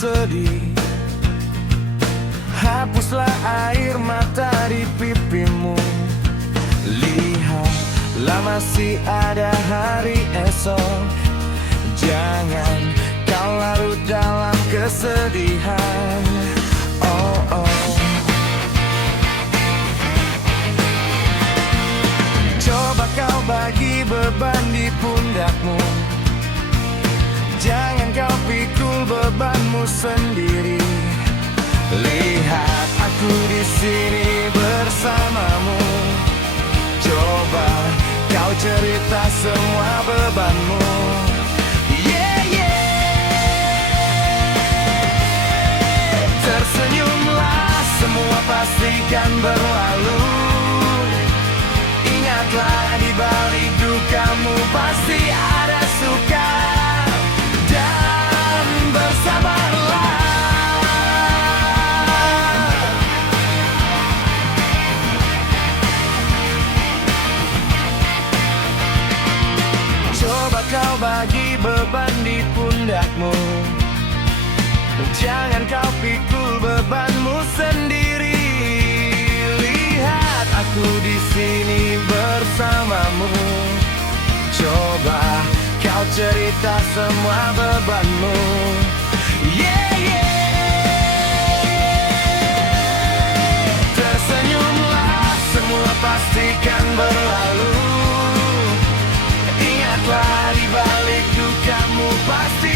sedih. Hapuslah air mata di pipimu. Lihatlah masih ada hari esok. Jangan kau larut dalam kesedihan. Oh, oh. Coba kau bagi beban di pundakmu. Jangan kau pikul bebanmu sendiri. Lihat aku di sini bersamamu. Coba kau cerita semua bebanmu. Yeah, yeah. Tersenyumlah, semua pastikan berlalu. Ingatlah di balik dukamu pasti ada suka. Dan bersabarlah. Coba kau bagi beban di pundakmu. Jangan kau pikul bebanmu sendiri. Lihat aku di sini bersamamu. Coba kau cerita semua bebanmu. Yeah, yeah. Tersenyumlah, semua pastikan berlalu. Ingatlah di balik dukamu pasti